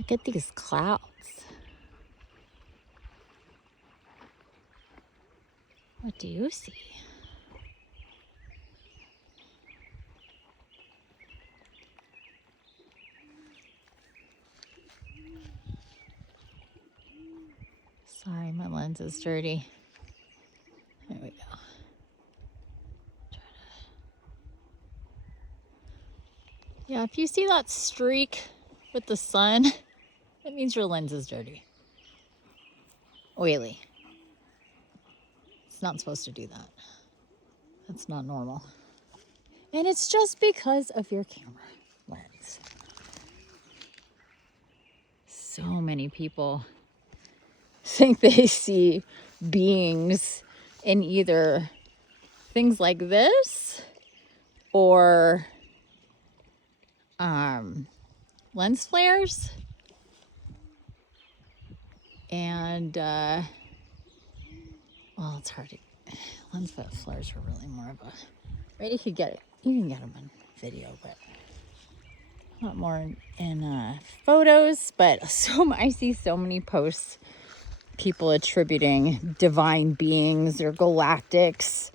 Look at these clouds. What do you see? Sorry, my lens is dirty. There we go. Yeah, if you see that streak with the sun, that means your lens is dirty. Oily. It's not supposed to do that. That's not normal. And it's just because of your camera lens. So many people think they see beings in either things like this or lens flares. And well, it's hard to, lens flares are really more of a, right? You can get them in video, but not more in photos. But I see so many posts, people attributing divine beings or galactics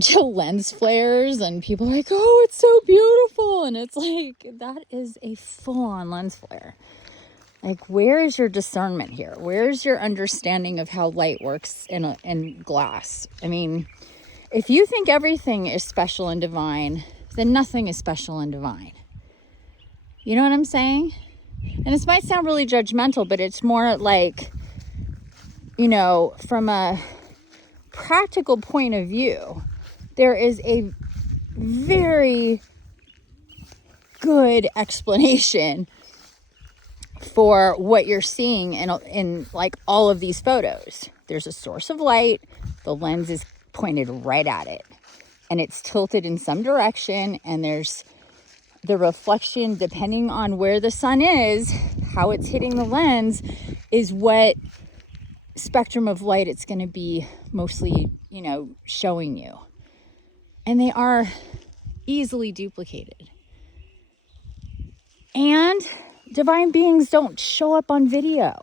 to lens flares, and people are like, oh, it's so beautiful. And it's like, that is a full-on lens flare. Like, where is your discernment here? Where's your understanding of how light works in glass? I mean, if you think everything is special and divine, then nothing is special and divine. You know what I'm saying? And this might sound really judgmental, but it's more like, you know, from a practical point of view, there is a very good explanation for what you're seeing in like all of these photos. There's a source of light, the lens is pointed right at it, and it's tilted in some direction, and there's the reflection, depending on where the sun is, how it's hitting the lens, is what spectrum of light it's going to be mostly, you know, showing you. And they are easily duplicated. And divine beings don't show up on video.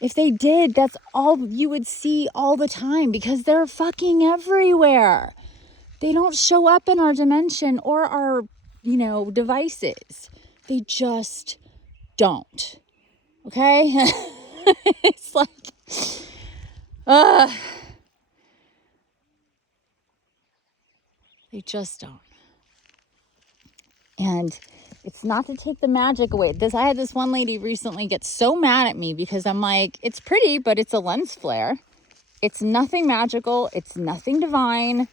If they did, that's all you would see all the time, because they're fucking everywhere. They don't show up in our dimension or our, you know, devices. They just don't. Okay? It's like, they just don't. And it's not to take the magic away. I had this one lady recently get so mad at me because I'm like, it's pretty, but it's a lens flare. It's nothing magical. It's nothing divine.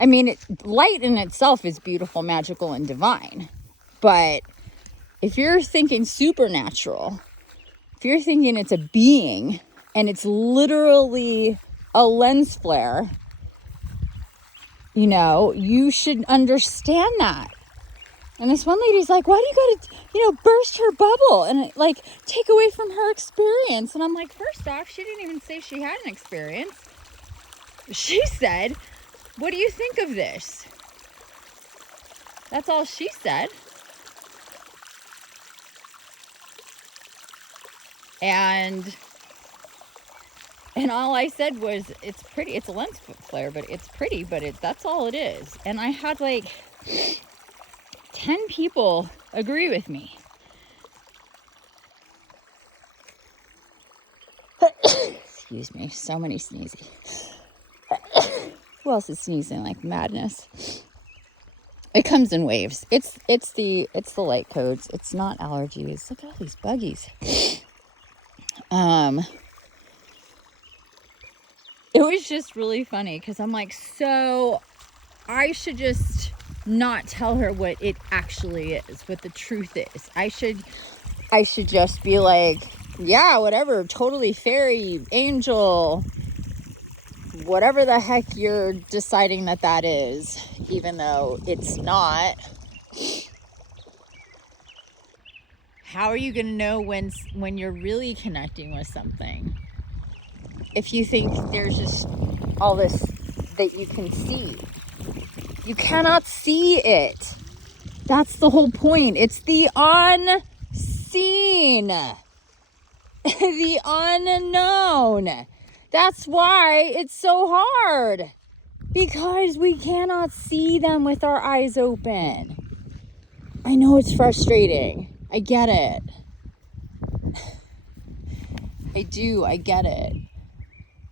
I mean, light in itself is beautiful, magical, and divine. But if you're thinking supernatural, if you're thinking it's a being and it's literally a lens flare, you know, you should understand that. And this one lady's like, why do you gotta, you know, burst her bubble and like take away from her experience? And I'm like, first off, she didn't even say she had an experience. She said, what do you think of this? That's all she said. And all I said was, it's pretty. It's a lens flare, but it's pretty, but that's all it is. And I had like 10 people agree with me. Excuse me, so many sneezy. Who else is sneezing like madness? It comes in waves. It's the light codes. It's not allergies. Look at all these buggies. It was just really funny because I'm like, so I should just not tell her what it actually is, what the truth is. I should just be like, yeah, whatever, totally fairy, angel, whatever the heck you're deciding that is, even though it's not. How are you going to know when you're really connecting with something? If you think there's just all this that you can see. You cannot see it. That's the whole point. It's the unseen, the unknown. That's why it's so hard, because we cannot see them with our eyes open. I know it's frustrating. I get it. I get it.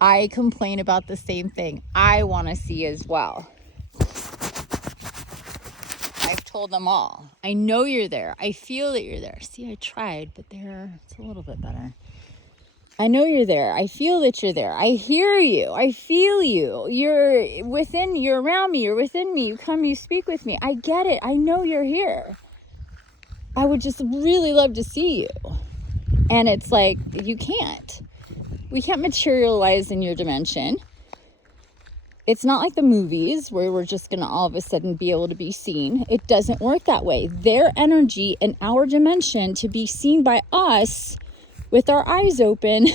I complain about the same thing. I want to see as well. I've told them all. I know you're there. I feel that you're there. See, I tried, but it's a little bit better. I know you're there. I feel that you're there. I hear you. I feel you. You're within, you're around me. You're within me. You come, you speak with me. I get it. I know you're here. I would just really love to see you. And it's like, you can't. We can't materialize in your dimension. It's not like the movies where we're just going to all of a sudden be able to be seen. It doesn't work that way. Their energy and our dimension to be seen by us with our eyes open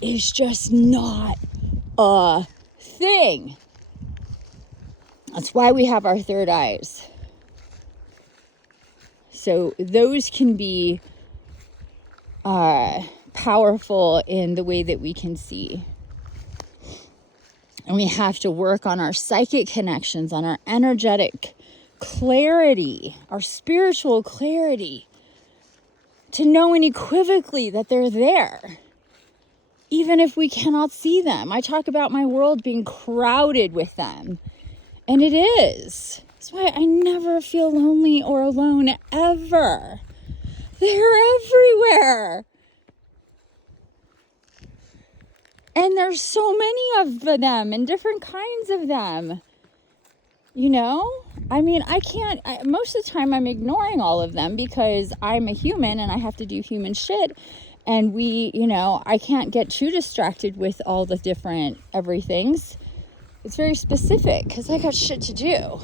is just not a thing. That's why we have our third eyes. So those can be powerful in the way that we can see. And we have to work on our psychic connections, on our energetic clarity, our spiritual clarity, to know unequivocally that they're there, even if we cannot see them. I talk about my world being crowded with them, and it is. That's why I never feel lonely or alone, ever. They're everywhere. And there's so many of them and different kinds of them. You know? I mean, most of the time I'm ignoring all of them because I'm a human and I have to do human shit. And I can't get too distracted with all the different everythings. It's very specific because I got shit to do.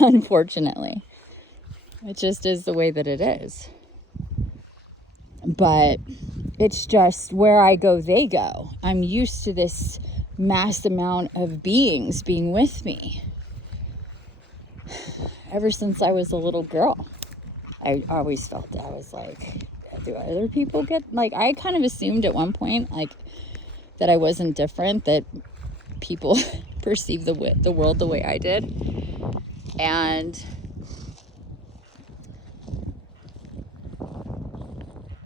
Unfortunately. It just is the way that it is. But it's just where I go, they go. I'm used to this mass amount of beings being with me. Ever since I was a little girl, I always felt that. I was like, do other people get, like, I kind of assumed at one point, like, that I wasn't different, that people perceive the world the way I did. And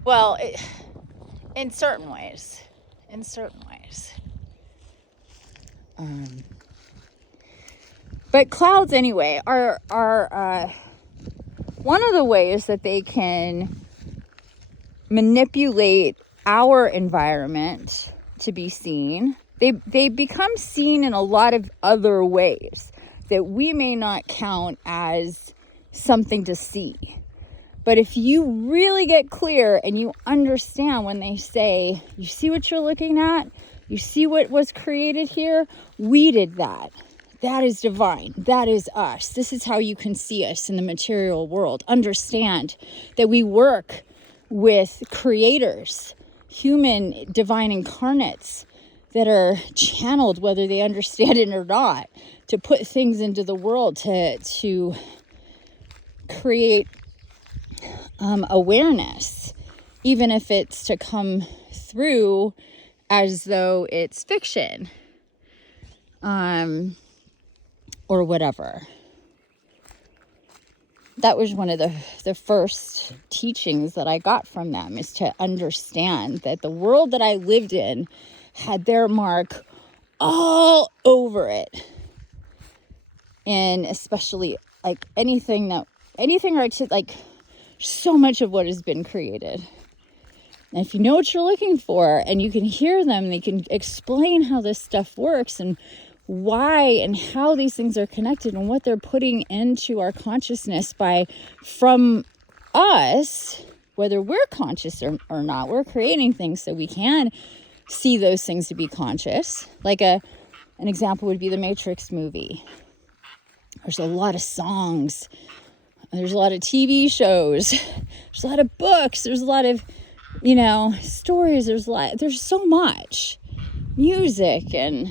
well, in certain ways. But clouds, anyway, are one of the ways that they can manipulate our environment to be seen. They become seen in a lot of other ways that we may not count as something to see. But if you really get clear and you understand when they say, you see what you're looking at? You see what was created here? We did that. That is divine. That is us. This is how you can see us in the material world. Understand that we work with creators, human divine incarnates that are channeled, whether they understand it or not, to put things into the world, to create awareness, even if it's to come through as though it's fiction, or whatever. That was one of the first teachings that I got from them, is to understand that the world that I lived in had their mark all over it. And especially like anything like so much of what has been created. And if you know what you're looking for and you can hear them, they can explain how this stuff works and why and how these things are connected and what they're putting into our consciousness from us, whether we're conscious or not. We're creating things so we can see those things to be conscious. Like an example would be the Matrix movie. There's a lot of songs. There's a lot of TV shows. There's a lot of books. There's a lot of, stories. There's so much music and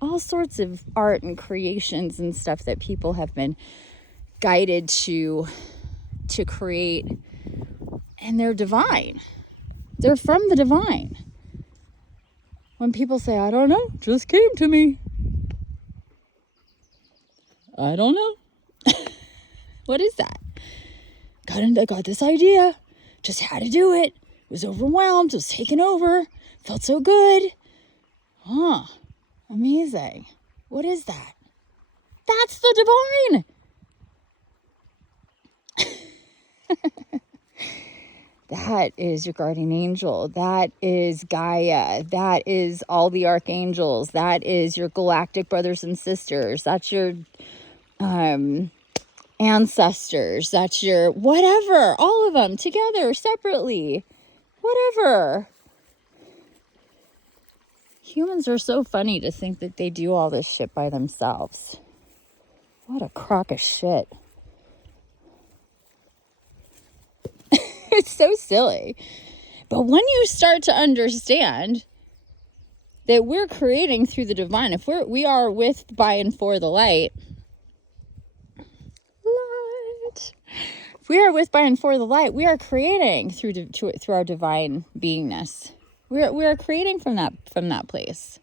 all sorts of art and creations and stuff that people have been guided to to create, and they're divine. They're from the divine. When people say, I don't know, just came to me. I don't know. What is that? I got this idea. Just had to do it. Was overwhelmed. Was taken over. Felt so good. Huh. Amazing. What is that? That's the divine. That is your guardian angel. That is Gaia. That is all the archangels. That is your galactic brothers and sisters. That's your ancestors. That's your whatever. All of them together, separately. Whatever. Humans are so funny to think that they do all this shit by themselves. What a crock of shit. It's so silly. But when you start to understand that we're creating through the divine, if we are with, by, and for the light. If we are with, by, and for the light, we are creating through our divine beingness. We are creating from that place.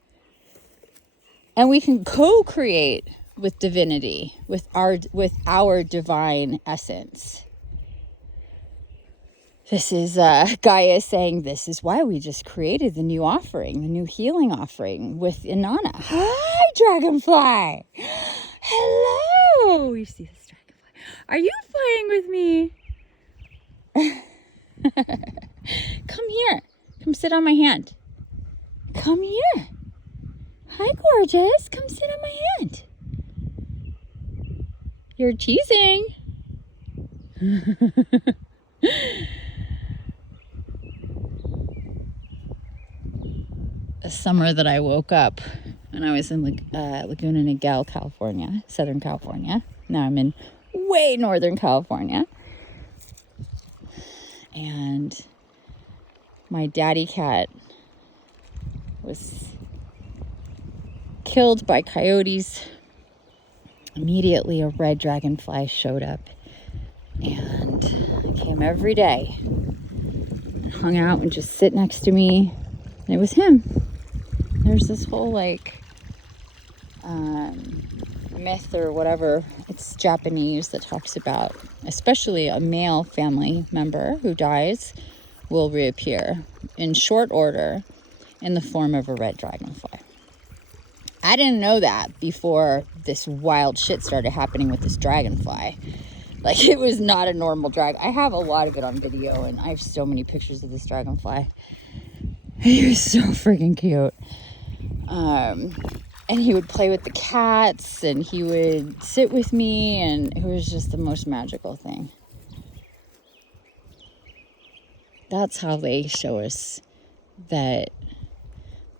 And we can co-create with divinity, with our divine essence. This is Gaia saying, this is why we just created the new offering, the new healing offering with Inanna. Hi, dragonfly. Hello. You see this dragonfly? Are you playing with me? Come here. Come sit on my hand. Come here. Hi, gorgeous. Come sit on my hand. You're teasing. A summer that I woke up and I was in Laguna Niguel, California, Southern California. Now I'm in way Northern California. And my daddy cat was killed by coyotes. Immediately a red dragonfly showed up and came every day and hung out and just sit next to me. And it was him. There's this whole myth or whatever, it's Japanese, that talks about, especially a male family member who dies will reappear in short order in the form of a red dragonfly. I didn't know that before this wild shit started happening with this dragonfly. Like, it was not a normal dragon. I have a lot of it on video, and I have so many pictures of this dragonfly. He was so freaking cute. And he would play with the cats, and he would sit with me, and it was just the most magical thing. That's how they show us that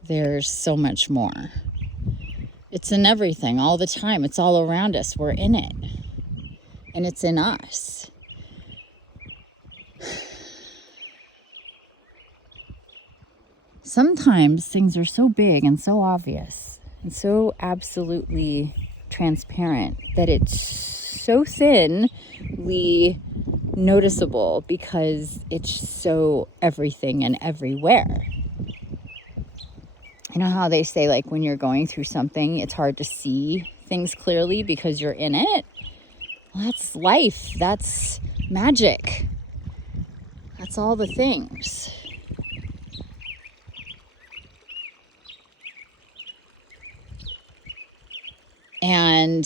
there's so much more. It's in everything, all the time. It's all around us. We're in it. And it's in us. Sometimes things are so big and so obvious and so absolutely transparent that it's so thinly noticeable because it's so everything and everywhere. You know how they say, like, when you're going through something, it's hard to see things clearly because you're in it? Well, that's life. That's magic. That's all the things. And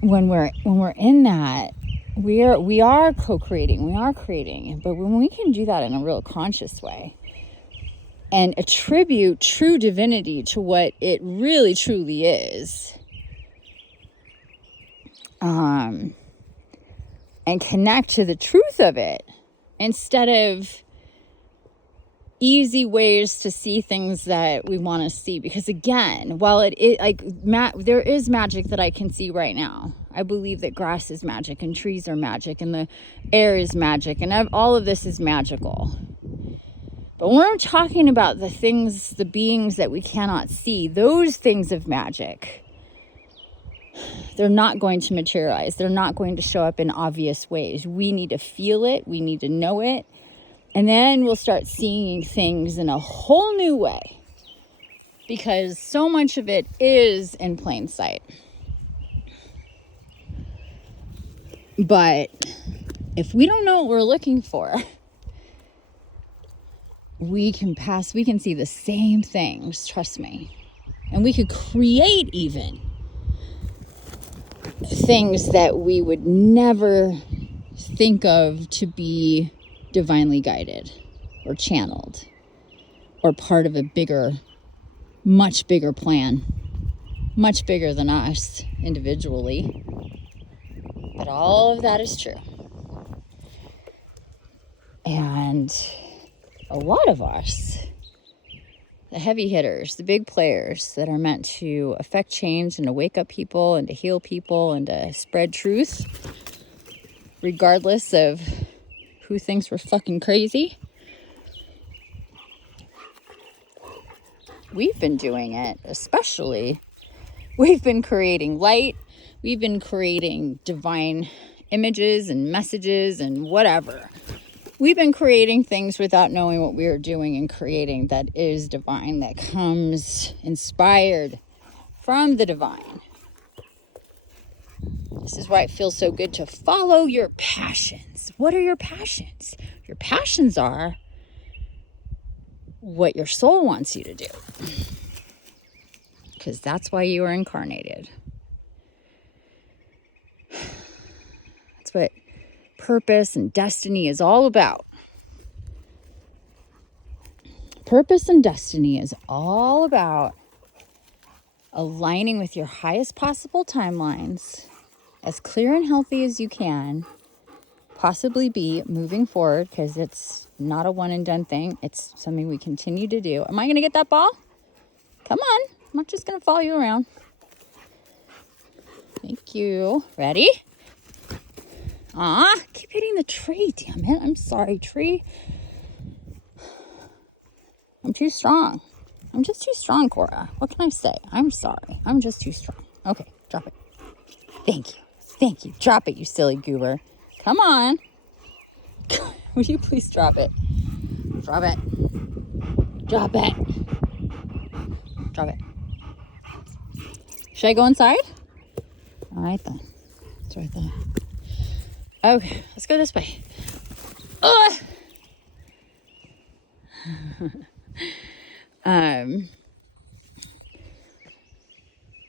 when we're in that, we are co-creating, we are creating. But when we can do that in a real conscious way and attribute true divinity to what it really truly is, and connect to the truth of it instead of easy ways to see things that we want to see. Because again, while there is magic that I can see right now. I believe that grass is magic and trees are magic and the air is magic and all of this is magical. But when we're talking about the things, the beings that we cannot see, those things of magic, they're not going to materialize. They're not going to show up in obvious ways. We need to feel it. We need to know it. And then we'll start seeing things in a whole new way, because so much of it is in plain sight. But if we don't know what we're looking for, we can see the same things, trust me. And we could create even things that we would never think of to be divinely guided or channeled or part of a bigger, much bigger plan, much bigger than us individually. But all of that is true. And a lot of us, the heavy hitters, the big players that are meant to affect change and to wake up people and to heal people and to spread truth, regardless of who thinks we're fucking crazy, we've been doing it. Especially, we've been creating light. We've been creating divine images and messages and whatever. We've been creating things without knowing what we are doing and creating that is divine, that comes inspired from the divine. This is why it feels so good to follow your passions. What are your passions? Your passions are what your soul wants you to do. Because that's why you are incarnated. That's what purpose and destiny is all about. Purpose and destiny is all about aligning with your highest possible timelines, as clear and healthy as you can possibly be moving forward, because it's not a one and done thing. It's something we continue to do. Am I going to get that ball? Come on. I'm not just going to follow you around. Thank you. Ready? Keep hitting the tree, damn it. I'm sorry, tree. I'm too strong. I'm just too strong, Cora. What can I say? I'm sorry. I'm just too strong. Okay, drop it. Thank you. Thank you. Drop it, you silly goober. Come on. Will you please drop it? Drop it. Drop it. Drop it. Should I go inside? All right, then. That's what I thought. Okay, let's go this way.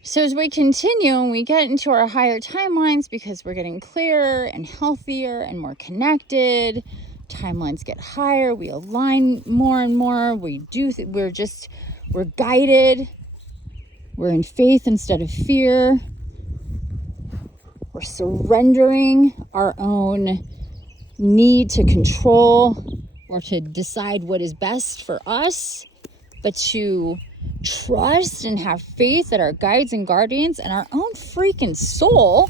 So as we continue and we get into our higher timelines, because we're getting clearer and healthier and more connected, timelines get higher, we align more and more, we're guided, we're in faith instead of fear, we're surrendering our own need to control or to decide what is best for us, but to trust and have faith that our guides and guardians and our own freaking soul,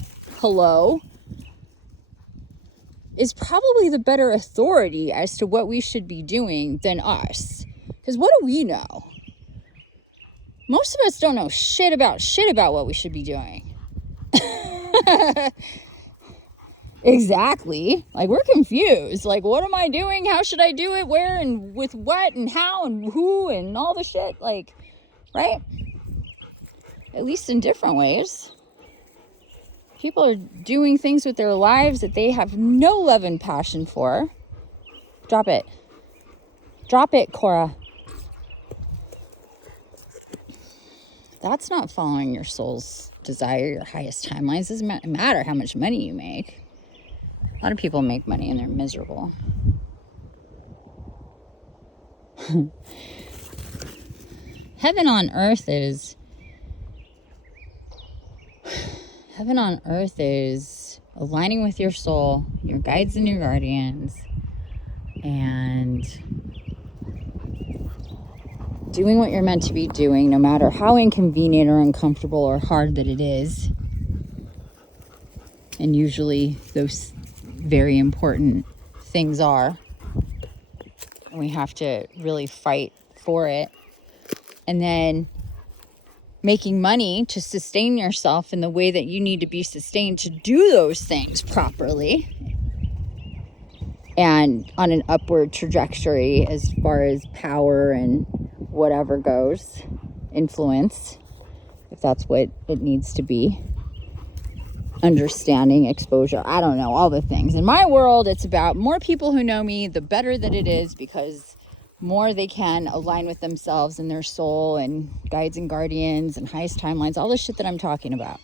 is probably the better authority as to what we should be doing than us. Because what do we know? Most of us don't know shit about what we should be doing. Exactly. Like, we're confused. Like, what am I doing? How should I do it? Where and with what and how and who and all the shit. Like, right? At least in different ways. People are doing things with their lives that they have no love and passion for. Drop it. Drop it, Cora. That's not following your soul's desire, your highest timelines. It doesn't matter how much money you make. A lot of people make money and they're miserable. Heaven on earth is aligning with your soul, your guides and your guardians, and doing what you're meant to be doing, no matter how inconvenient or uncomfortable or hard that it is. And usually those very important things are. And we have to really fight for it. And then making money to sustain yourself in the way that you need to be sustained to do those things properly, and on an upward trajectory as far as power and whatever goes, influence, if that's what it needs to be, understanding, exposure, I don't know, all the things. In my world, it's about more people who know me, the better that it is, because more they can align with themselves and their soul and guides and guardians and highest timelines, all the shit that I'm talking about.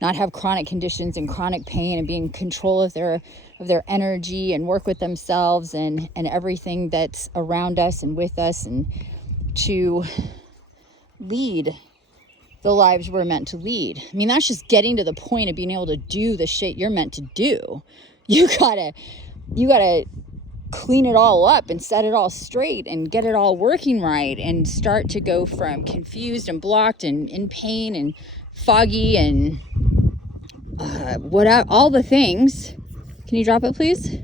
Not have chronic conditions and chronic pain, and be in control of their energy, and work with themselves and everything that's around us and with us, and to lead the lives we're meant to lead. I mean, that's just getting to the point of being able to do the shit you're meant to do. You gotta clean it all up and set it all straight and get it all working right, and start to go from confused and blocked and in pain and foggy and all the things. Can you drop it, please?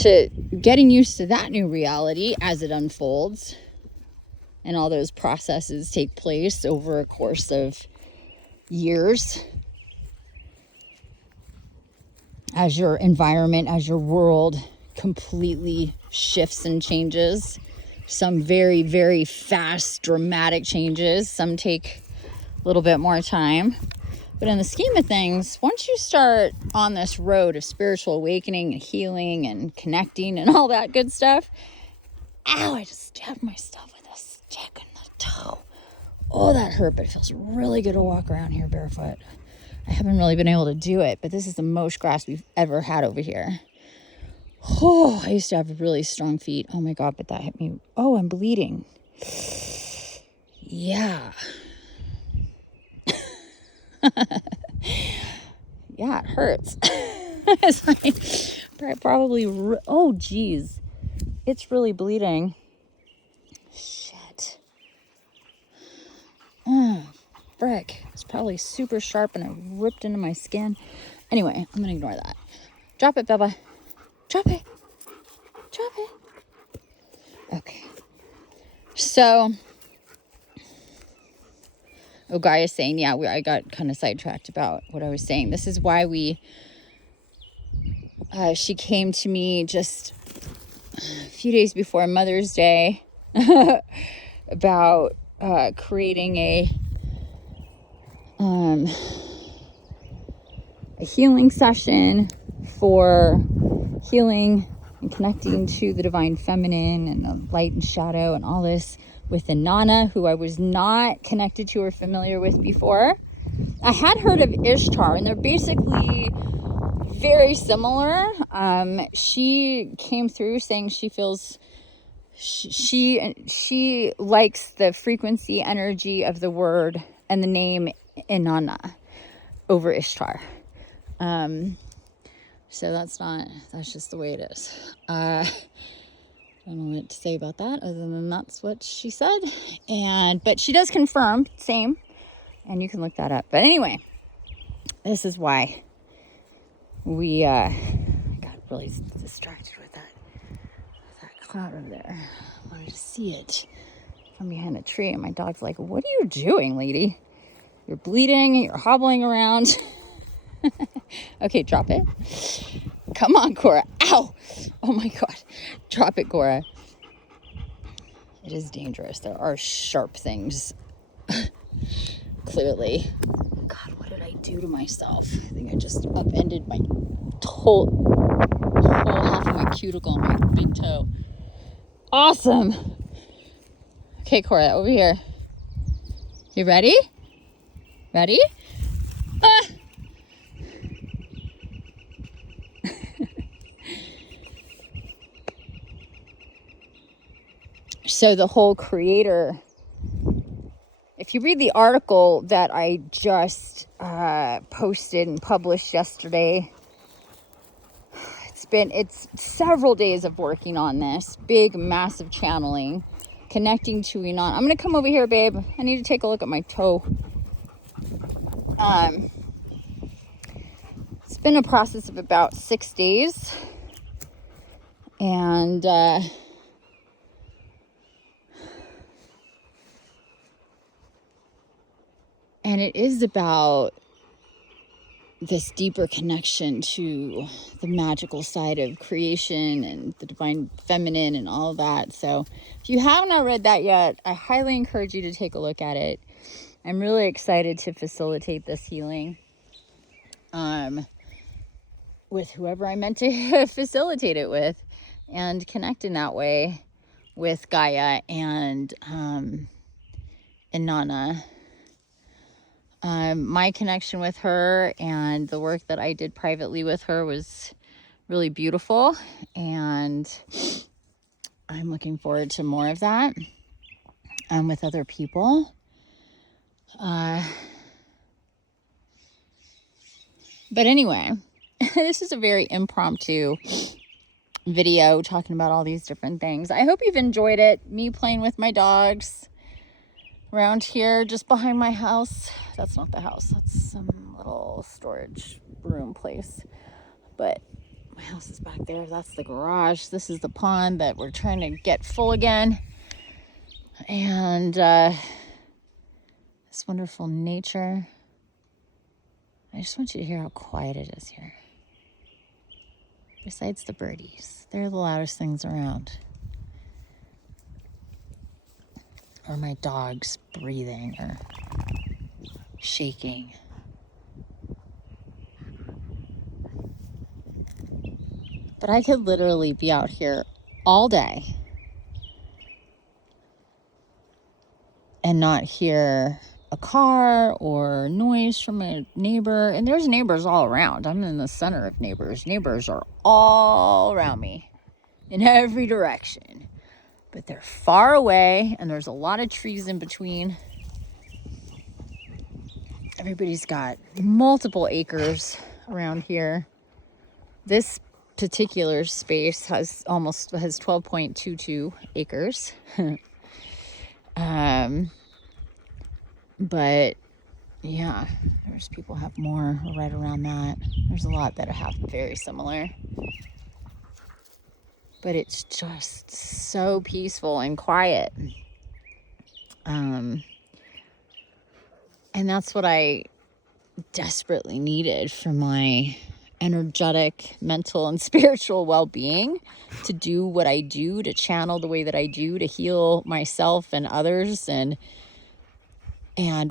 To getting used to that new reality as it unfolds, and all those processes take place over a course of years, as your environment, as your world completely shifts and changes. Some very, very fast, dramatic changes. Some take a little bit more time. But in the scheme of things, once you start on this road of spiritual awakening and healing and connecting and all that good stuff, ow, I just stabbed myself with a stick in the toe. Oh, that hurt, but it feels really good to walk around here barefoot. I haven't really been able to do it, but this is the most grass we've ever had over here. Oh, I used to have really strong feet. Oh my God, but that hit me. Oh, I'm bleeding. Yeah. Yeah, it hurts. It's like probably, oh geez, it's really bleeding. Shit. Frick. It's probably super sharp and it ripped into my skin. Anyway, I'm gonna ignore that. Drop it, Bubba. Drop it. Drop it. Okay. So, Guy is saying, yeah, I got kind of sidetracked about what I was saying. This is why she came to me just a few days before Mother's Day about creating a healing session for healing and connecting to the divine feminine and the light and shadow and all this with Inanna, who I was not connected to or familiar with before. I had heard of Ishtar, and they're basically very similar. She came through saying she feels she likes the frequency energy of the word and the name Inanna over Ishtar. So that's just the way it is. I don't know what to say about that other than that's what she said. But she does confirm, same, and you can look that up. But anyway, this is why we got really distracted with that cloud over there. I wanted to see it from behind a tree, and my dog's like, "What are you doing, lady? You're bleeding, you're hobbling around." Okay, drop it. Come on, Cora. Ow! Oh my God. Drop it, Cora. It is dangerous. There are sharp things. Clearly. God, what did I do to myself? I think I just upended my whole half of my cuticle on my big toe. Awesome. Okay, Cora, over here. You ready? Ready? So the whole creator, if you read the article that I just posted and published yesterday, it's several days of working on this big, massive channeling, connecting to Inanna. I'm going to come over here, babe. I need to take a look at my toe. It's been a process of about 6 days. And And it is about this deeper connection to the magical side of creation and the divine feminine and all of that. So if you have not read that yet, I highly encourage you to take a look at it. I'm really excited to facilitate this healing with whoever I meant to facilitate it with, and connect in that way with Gaia and Nana. My connection with her and the work that I did privately with her was really beautiful, and I'm looking forward to more of that with other people. But anyway, this is a very impromptu video talking about all these different things. I hope you've enjoyed it. Me playing with my dogs around here just behind my house. That's not the house. That's some little storage room place. But my house is back there. That's the garage. This is the pond that we're trying to get full again. And this wonderful nature. I just want you to hear how quiet it is here. Besides the birdies. They're the loudest things around. Or my dogs breathing or shaking. But I could literally be out here all day and not hear a car or noise from a neighbor. And there's neighbors all around. I'm in the center of neighbors. Neighbors are all around me in every direction. But they're far away, and there's a lot of trees in between. Everybody's got multiple acres around here. This particular space has 12.22 acres. But yeah, there's people have more right around that. There's a lot that have very similar. But it's just so peaceful and quiet. And that's what I desperately needed for my energetic, mental, and spiritual well-being, to do what I do, to channel the way that I do, to heal myself and others, and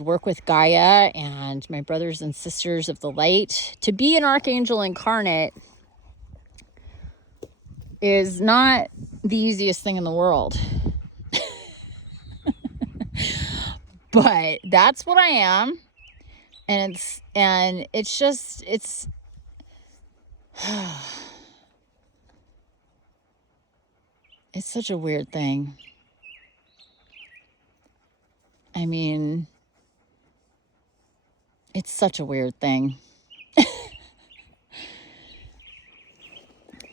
work with Gaia and my brothers and sisters of the light. To be an archangel incarnate is not the easiest thing in the world. But that's what I am. And it's just it's such a weird thing. I mean, it's such a weird thing.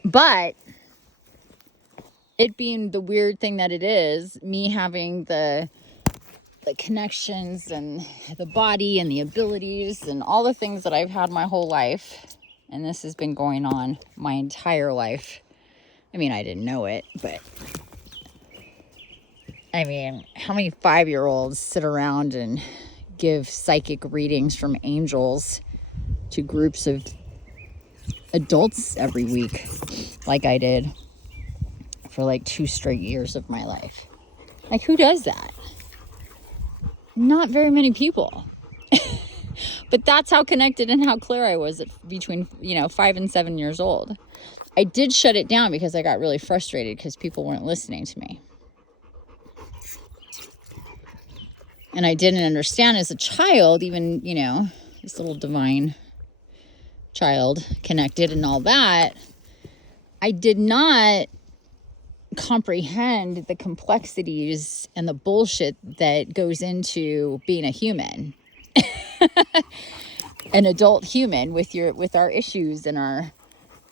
But it being the weird thing that it is, me having the connections and the body and the abilities and all the things that I've had my whole life, and this has been going on my entire life. I mean, I didn't know it, but I mean, how many 5-year-olds sit around and give psychic readings from angels to groups of adults every week, like I did for like 2 straight years of my life? Like, who does that? Not very many people. But that's how connected and how clear I was between 5 and 7 years old. I did shut it down because I got really frustrated because people weren't listening to me. And I didn't understand as a child, even, this little divine child, connected and all that. I did not comprehend the complexities and the bullshit that goes into being a human. An adult human with our issues and our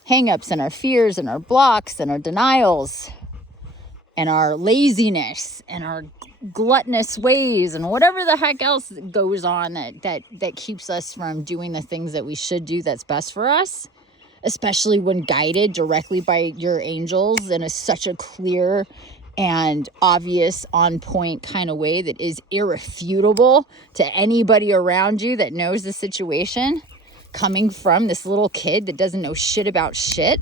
hang-ups and our fears and our blocks and our denials and our laziness and our gluttonous ways and whatever the heck else goes on that keeps us from doing the things that we should do that's best for us, especially when guided directly by your angels in such a clear and obvious, on point kind of way that is irrefutable to anybody around you that knows the situation, coming from this little kid that doesn't know shit about shit,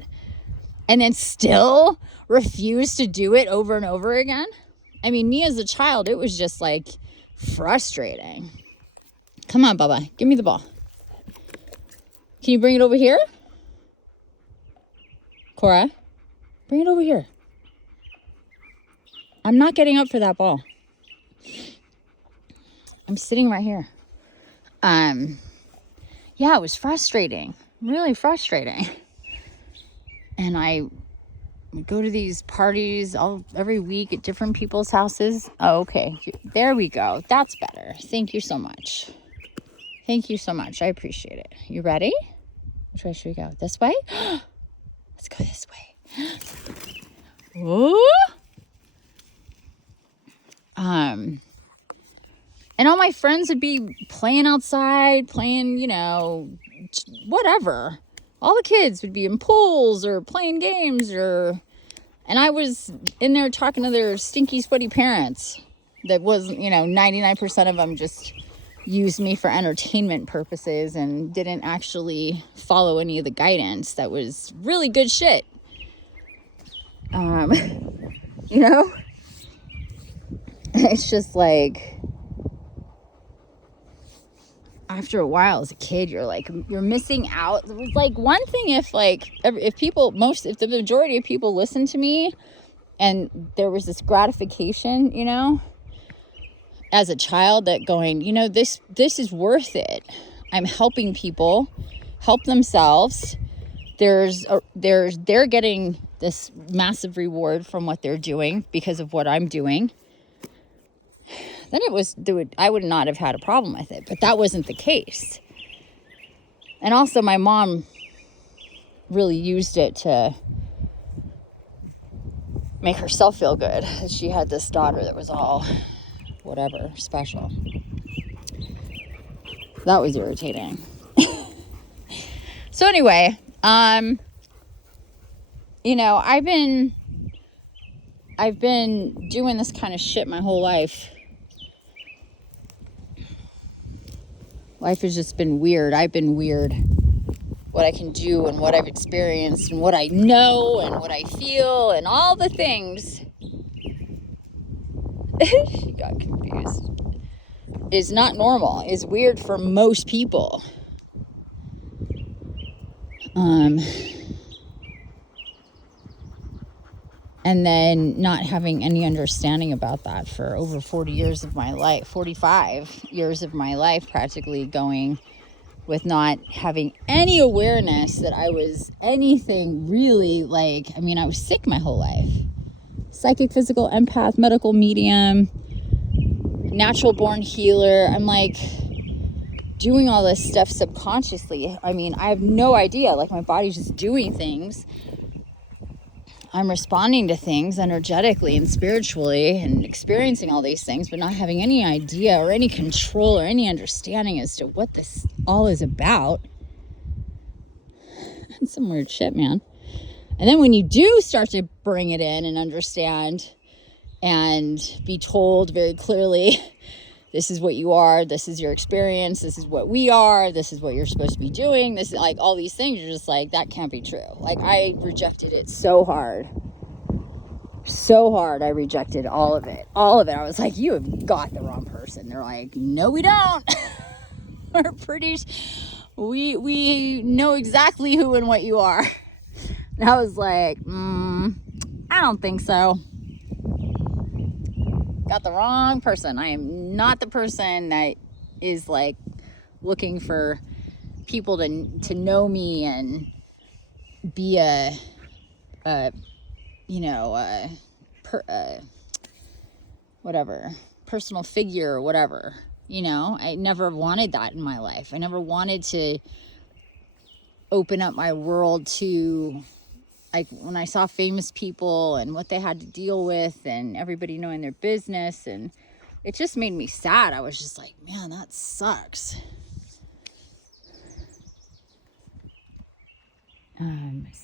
and then still refuse to do it over and over again. I mean, me as a child, it was just like frustrating. Come on, Bubba, give me the ball. Can you bring it over here? Cora, bring it over here. I'm not getting up for that ball. I'm sitting right here. Yeah, it was frustrating, really frustrating. And I would go to these parties every week at different people's houses. Oh, okay, there we go. That's better. Thank you so much. Thank you so much. I appreciate it. You ready? Which way should we go? This way? Let's go this way. Ooh. And all my friends would be playing outside, playing, you know, whatever. All the kids would be in pools or playing games, and I was in there talking to their stinky, sweaty parents. That was, you know, 99% of them just used me for entertainment purposes and didn't actually follow any of the guidance. That was really good shit. You know, it's just like, after a while as a kid, you're missing out. It was like one thing if the majority of people listened to me and there was this gratification, you know, as a child, that going, you know, this is worth it. I'm helping people help themselves. They're getting this massive reward from what they're doing because of what I'm doing. Then I would not have had a problem with it, but that wasn't the case. And also my mom really used it to make herself feel good. She had this daughter that was all whatever, special. That was irritating. So anyway, you know, I've been doing this kind of shit my whole life. Life has just been weird. I've been weird. What I can do and what I've experienced and what I know and what I feel and all the things. She got confused. Is not normal. Is weird for most people. And then not having any understanding about that for over 40 years of my life, 45 years of my life, practically going with not having any awareness that I was anything really like. I mean, I was sick my whole life. Psychic, physical, empath, medical medium, natural born healer. I'm like doing all this stuff subconsciously. I mean, I have no idea. Like, my body's just doing things. I'm responding to things energetically and spiritually and experiencing all these things, but not having any idea or any control or any understanding as to what this all is about. That's some weird shit, man. And then when you do start to bring it in and understand and be told very clearly, this is what you are, this is your experience, this is what we are, this is what you're supposed to be doing, this is like all these things, you're just like, that can't be true. Like, I rejected it so hard. I rejected all of it. I was like, you have got the wrong person. They're like, no, we don't. We know exactly who and what you are. And I was like, I don't think so. Got the wrong person. I am not the person that is like looking for people to know me and be whatever, personal figure or whatever. You know, I never wanted that in my life. I never wanted to open up my world to, like, when I saw famous people and what they had to deal with and everybody knowing their business, and it just made me sad. I was just like, man, that sucks.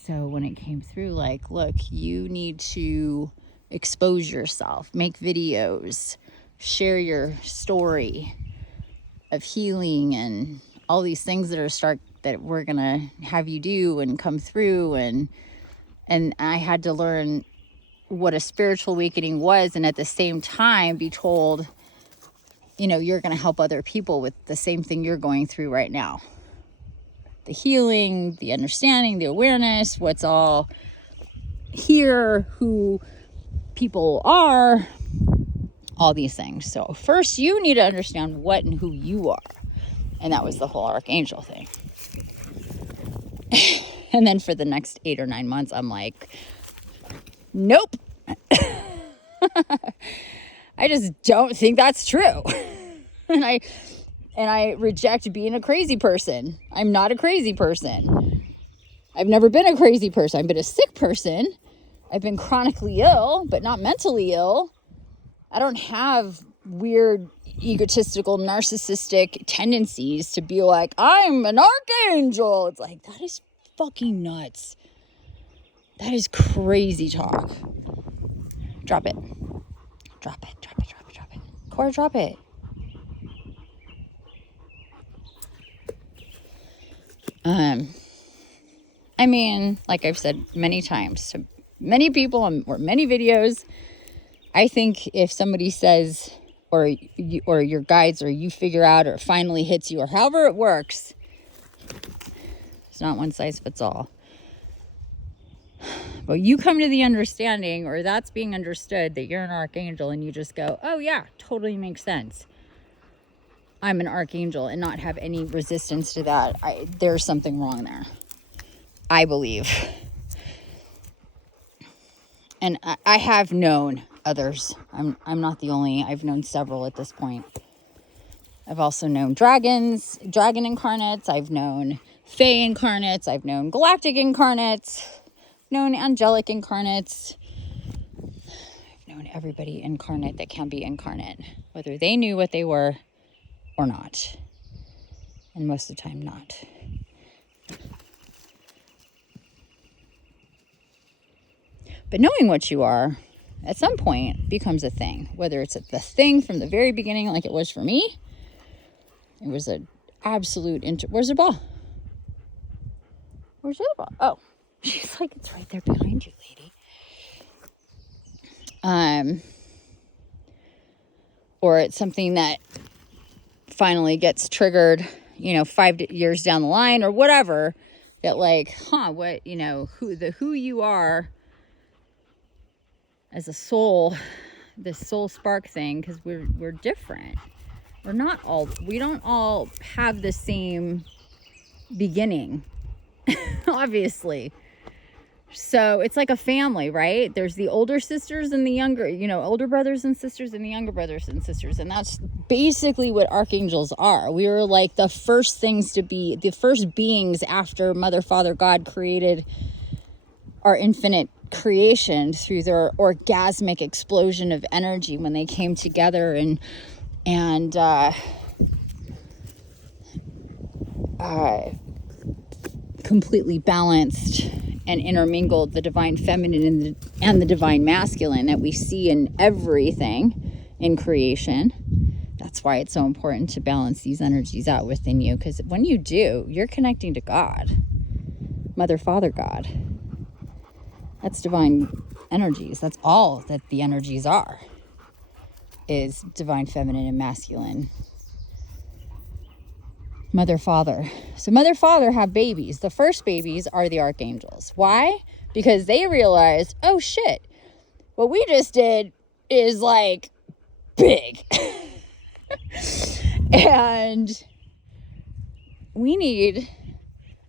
So when it came through, like, look, you need to expose yourself, make videos, share your story of healing and all these things that we're gonna have you do and come through. And I had to learn what a spiritual awakening was, and at the same time be told, you're gonna help other people with the same thing you're going through right now. The healing, the understanding, the awareness, what's all here, who people are, all these things. So first you need to understand what and who you are. And that was the whole archangel thing. And then for the next 8 or 9 months, I'm like, nope. I just don't think that's true. and I reject being a crazy person. I'm not a crazy person. I've never been a crazy person. I've been a sick person. I've been chronically ill, but not mentally ill. I don't have weird, egotistical, narcissistic tendencies to be like, I'm an archangel. It's like, that is fucking nuts. That is crazy talk. Drop it. Drop it, drop it, drop it, drop it. Cora, drop it. I mean, like I've said many times to many people or many videos, I think if somebody says, or your guides, or you figure out, or it finally hits you, or however it works, it's not one size fits all. But you come to the understanding, or that's being understood, that you're an archangel, and you just go, oh yeah, totally makes sense. I'm an archangel, and not have any resistance to that. There's something wrong there, I believe. And I have known others. I'm not the only. I've known several at this point. I've also known dragon incarnates. I've known fae incarnates. I've known galactic incarnates. Known angelic incarnates. I've known everybody incarnate that can be incarnate, whether they knew what they were or not. And most of the time not. But knowing what you are at some point becomes a thing, whether it's the thing from the very beginning, like it was for me. It was an absolute where's the ball? Where's the other ball? Oh, she's like, it's right there behind you, lady. Or it's something that finally gets triggered, 5 years down the line or whatever, that like, who you are as a soul, this soul spark thing, because we're different. We don't all have the same beginning, obviously. So it's like a family, right? There's the older sisters and the younger, older brothers and sisters and the younger brothers and sisters. And that's basically what archangels are. We are like the first things to be, the first beings after Mother, Father, God created our infinite creation through their orgasmic explosion of energy when they came together and completely balanced and intermingled the divine feminine and the divine masculine that we see in everything in creation. That's why it's so important to balance these energies out within you, because when you do, you're connecting to God, Mother, Father, God. That's divine energies. That's all that the energies are, is divine feminine and masculine. Mother, Father. So Mother, Father have babies. The first babies are the archangels. Why? Because they realized, oh shit, what we just did is like big. And we need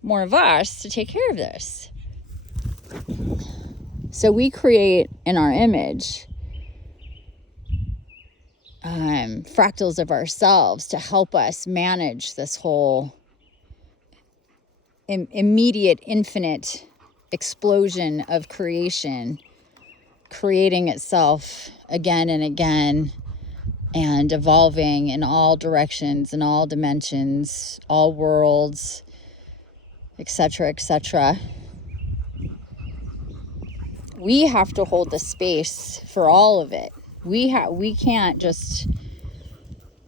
more of us to take care of this. So we create in our image fractals of ourselves to help us manage this whole immediate, infinite explosion of creation, creating itself again and again, and evolving in all directions, in all dimensions, all worlds, etc., etc. we have to hold the space for all of it. We can't just,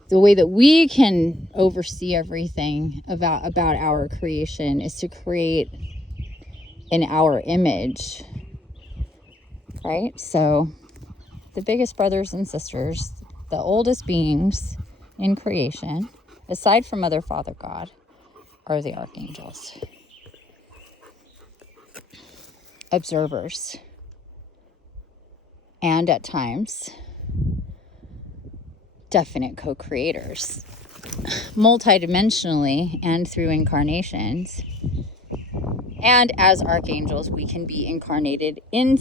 the way that we can oversee everything about our creation is to create in our image, right? So the biggest brothers and sisters, the oldest beings in creation, aside from Mother, Father, God, are the archangels. Observers. And at times, definite co-creators. Multidimensionally and through incarnations. And as archangels, we can be incarnated in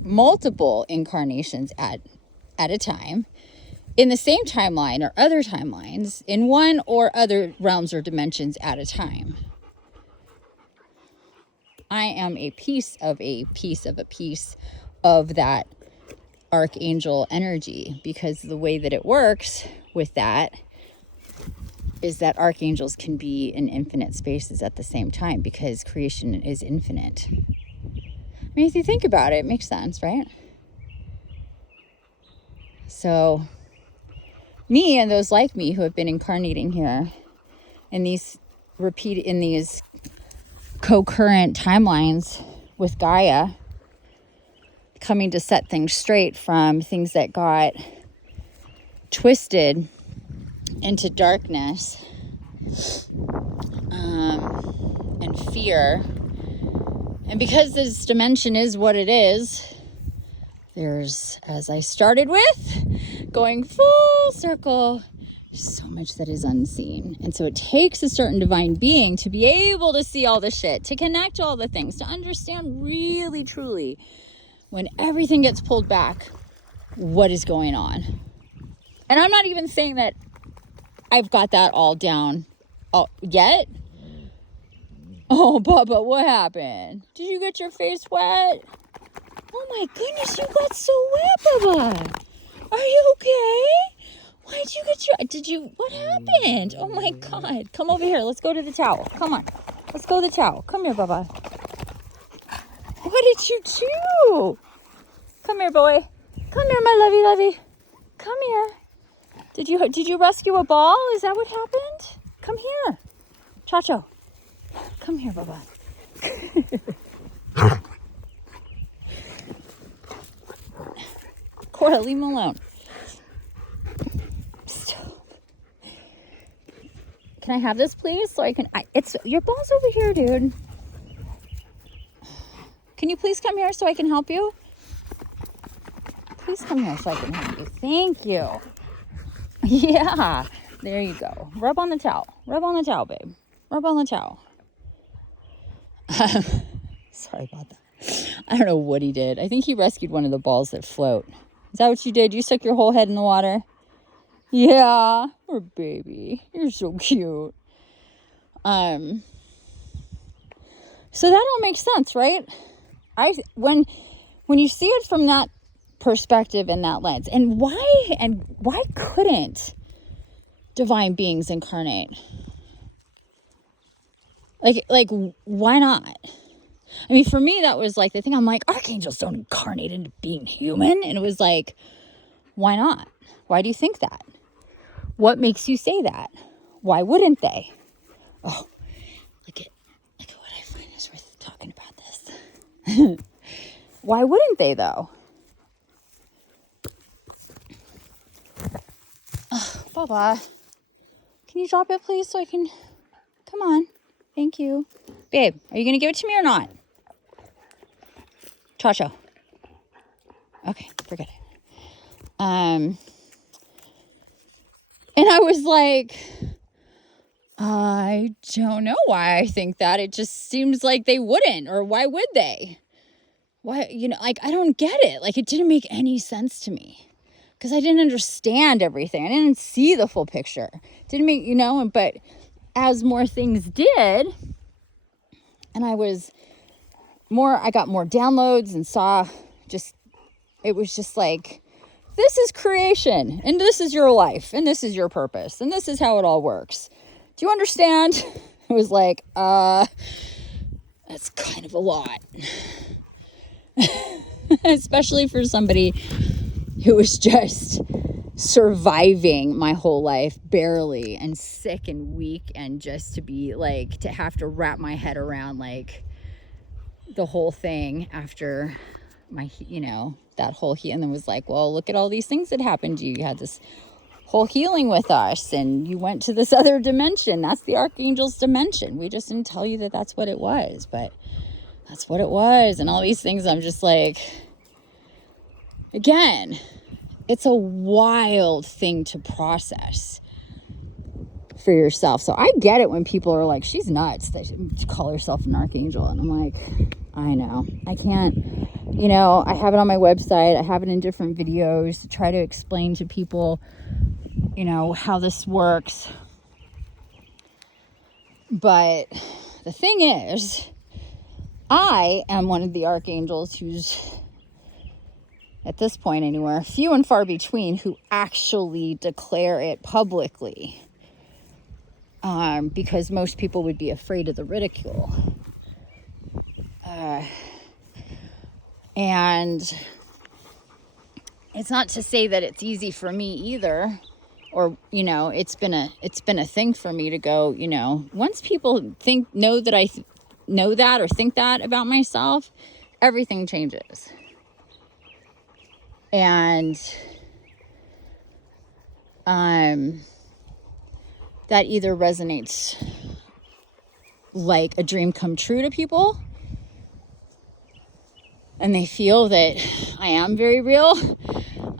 multiple incarnations at a time, in the same timeline or other timelines, in one or other realms or dimensions at a time. I am a piece of that archangel energy, because the way that it works with that is that archangels can be in infinite spaces at the same time, because creation is infinite. I mean, if you think about it, it makes sense, right? So me and those like me who have been incarnating here in these co-current timelines with Gaia, coming to set things straight from things that got twisted into darkness and fear. And because this dimension is what it is, there's, as I started with, going full circle, so much that is unseen. And so it takes a certain divine being to be able to see all the shit, to connect all the things, to understand really, truly, when everything gets pulled back, what is going on. And I'm not even saying that I've got that all down yet. Oh, Bubba, what happened? Did you get your face wet? Oh my goodness, you got so wet, Bubba. Are you okay? Why did you, what happened? Oh my God. Come over here. Let's go to the towel. Come on. Let's go to the towel. Come here, Bubba. What did you do? Come here, boy. Come here, my lovey. Come here. Did you rescue a ball? Is that what happened? Come here. Chacho. Come here, Bubba. Cora, leave him alone. Stop. Can I have this, please? So I can... it's your ball's over here, dude. Can you please come here so I can help you? Please come here so I can help you. Thank you. Yeah. There you go. Rub on the towel. Rub on the towel, babe. Rub on the towel. Sorry about that. I don't know what he did. I think he rescued one of the balls that float. Is that what you did? You stuck your whole head in the water? Yeah. Poor baby. You're so cute. So that all makes sense, right? When you see it from that perspective and that lens, and why couldn't divine beings incarnate? Like why not? I mean, for me, that was like the thing. I'm like, archangels don't incarnate into being human. And it was like, why not? Why do you think that? What makes you say that? Why wouldn't they? Oh, look at what I find is worth talking about this. Why wouldn't they, though? Oh, Baba, can you drop it, please, so I can... Come on. Thank you. Babe, are you going to give it to me or not? Chacho. Okay, forget it. And I was like, I don't know why I think that. It just seems like they wouldn't, or why would they? Why, like, I don't get it. Like, it didn't make any sense to me because I didn't understand everything. I didn't see the full picture. Didn't make, but as more things did, and I got more downloads and saw it was just like, this is creation, and this is your life, and this is your purpose, and this is how it all works. Do you understand? It was like, that's kind of a lot. especially for somebody who was just surviving my whole life barely, and sick and weak, and just to be like, to have to wrap my head around like the whole thing after my, that whole and then was like, well, look at all these things that happened to you. You had this whole healing with us, and you went to this other dimension. That's the archangel's dimension. We just didn't tell you that that's what it was, but that's what it was. And all these things, I'm just like, again, it's a wild thing to process for yourself. So I get it when people are like, she's nuts that she call herself an archangel. And I'm like, I know, I can't, I have it on my website. I have it in different videos to try to explain to people, how this works. But the thing is, I am one of the archangels who's, at this point anywhere, few and far between who actually declare it publicly. Because most people would be afraid of the ridicule. And it's not to say that it's easy for me either, or, it's been a thing for me to go, once people know that I know that or think that about myself, everything changes. And, that either resonates like a dream come true to people, and they feel that I am very real.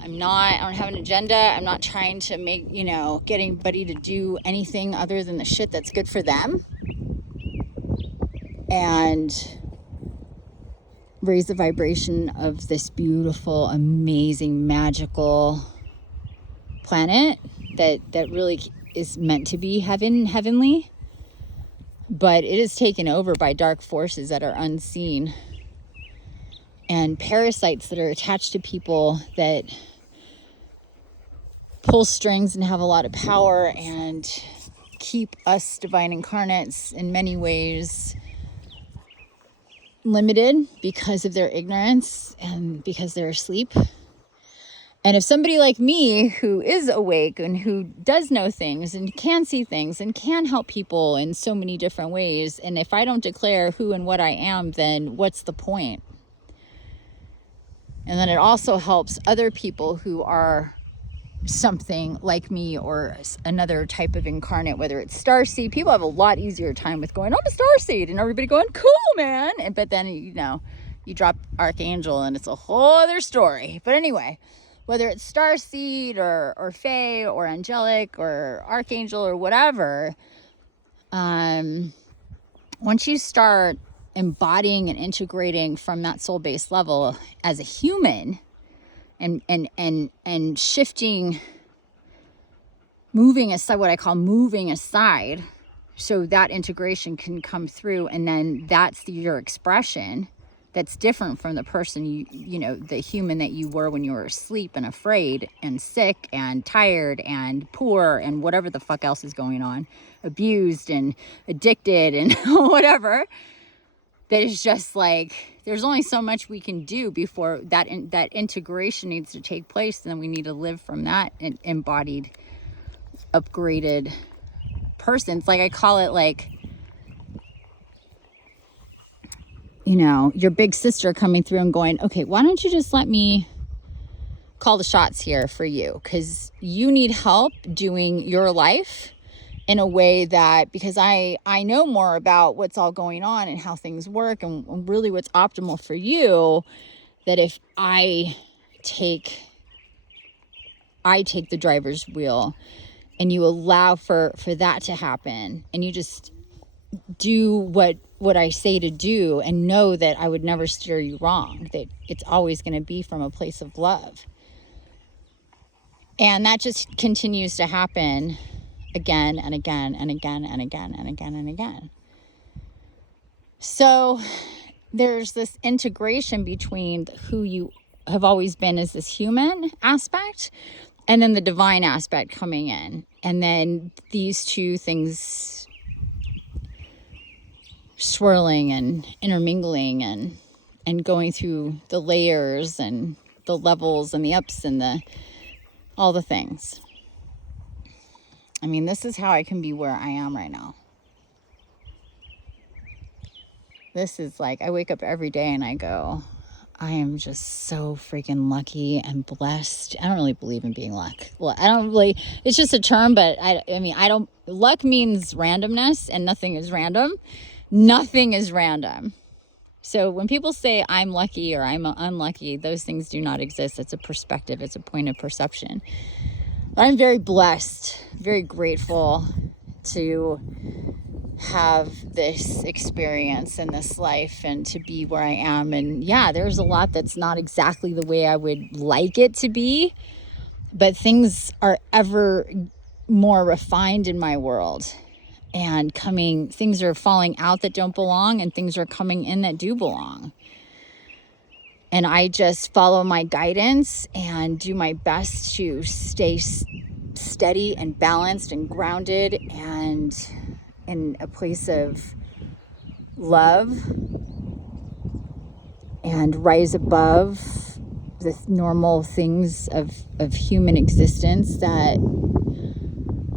I don't have an agenda. I'm not trying to make, get anybody to do anything other than the shit that's good for them. And raise the vibration of this beautiful, amazing, magical planet that really is meant to be heavenly. But it is taken over by dark forces that are unseen. And parasites that are attached to people that pull strings and have a lot of power and keep us divine incarnates in many ways limited because of their ignorance and because they're asleep. And if somebody like me who is awake and who does know things and can see things and can help people in so many different ways, and if I don't declare who and what I am, then what's the point? And then it also helps other people who are something like me or another type of incarnate, whether it's starseed. People have a lot easier time with going, I'm a starseed, and everybody going, cool, man. But then, you drop archangel and it's a whole other story. But anyway, whether it's starseed or fae or angelic or archangel or whatever, once you start embodying and integrating from that soul-based level as a human, and shifting, moving aside, what I call moving aside, so that integration can come through, and then that's your expression that's different from the person the human that you were when you were asleep and afraid and sick and tired and poor and whatever the fuck else is going on, abused and addicted and whatever. That is just like, there's only so much we can do before that integration needs to take place. And then we need to live from that embodied, upgraded person. It's like, I call it like, your big sister coming through and going, okay, why don't you just let me call the shots here for you? Because you need help doing your life in a way that, because I know more about what's all going on and how things work and really what's optimal for you, that if I take the driver's wheel and you allow for that to happen, and you just do what I say to do, and know that I would never steer you wrong, that it's always going to be from a place of love. And that just continues to happen again and again and again and again and again and again. So there's this integration between who you have always been as this human aspect and then the divine aspect coming in. And then these two things swirling and intermingling and and going through the layers and the levels and the ups and all the things. I mean, this is how I can be where I am right now. This is like, I wake up every day and I go, I am just so freaking lucky and blessed. I don't really believe in being luck. Well, I don't really, it's just a term, but I mean, luck means randomness, and nothing is random. Nothing is random. So when people say I'm lucky or I'm unlucky, those things do not exist. It's a perspective. It's a point of perception. But I'm very blessed, very grateful to have this experience in this life and to be where I am. And yeah, there's a lot that's not exactly the way I would like it to be, but things are ever more refined in my world, and things are falling out that don't belong, and things are coming in that do belong. And I just follow my guidance and do my best to stay steady and balanced and grounded and in a place of love, and rise above the normal things of human existence that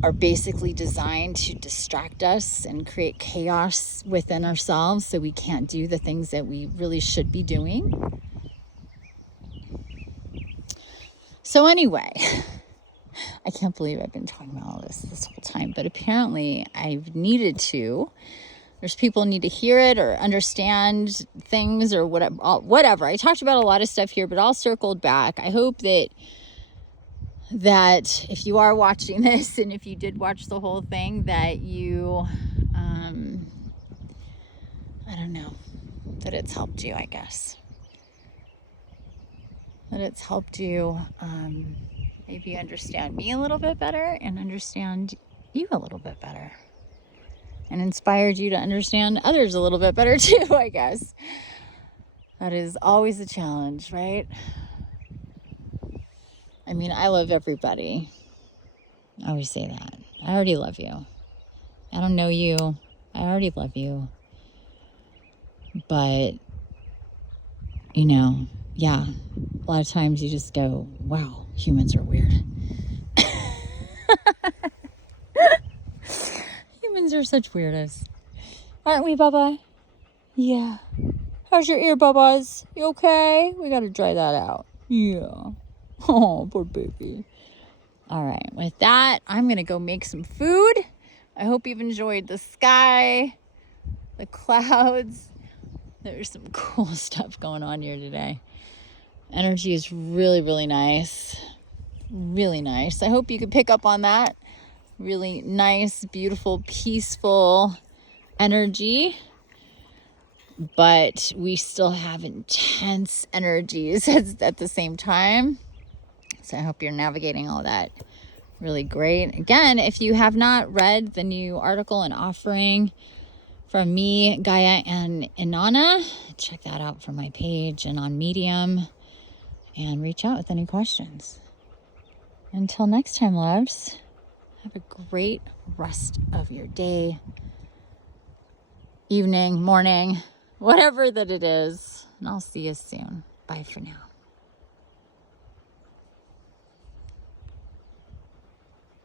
are basically designed to distract us and create chaos within ourselves so we can't do the things that we really should be doing. So anyway, I can't believe I've been talking about all this whole time, but apparently I've needed to. There's people need to hear it or understand things or whatever. I talked about a lot of stuff here, but all circled back. I hope that if you are watching this, and if you did watch the whole thing, that you, I don't know, that it's helped you, I guess. That it's helped you maybe understand me a little bit better and understand you a little bit better. And inspired you to understand others a little bit better too, I guess. That is always a challenge, right? I mean, I love everybody. I always say that. I already love you. I don't know you. I already love you. But, yeah, a lot of times you just go, wow, humans are weird. Humans are such weirdos. Aren't we, Bubba? Yeah. How's your ear, Bubba's? You okay? We gotta dry that out. Yeah. Oh, poor baby. All right. With that, I'm gonna go make some food. I hope you've enjoyed the sky, the clouds. There's some cool stuff going on here today. Energy is really, really nice. Really nice. I hope you can pick up on that. Really nice, beautiful, peaceful energy. But we still have intense energies at the same time. So I hope you're navigating all that really great. Again, if you have not read the new article and offering from me, Gaia, and Inanna, check that out from my page and on Medium, and reach out with any questions. Until next time, loves, have a great rest of your day, evening, morning, whatever that it is, and I'll see you soon. Bye for now.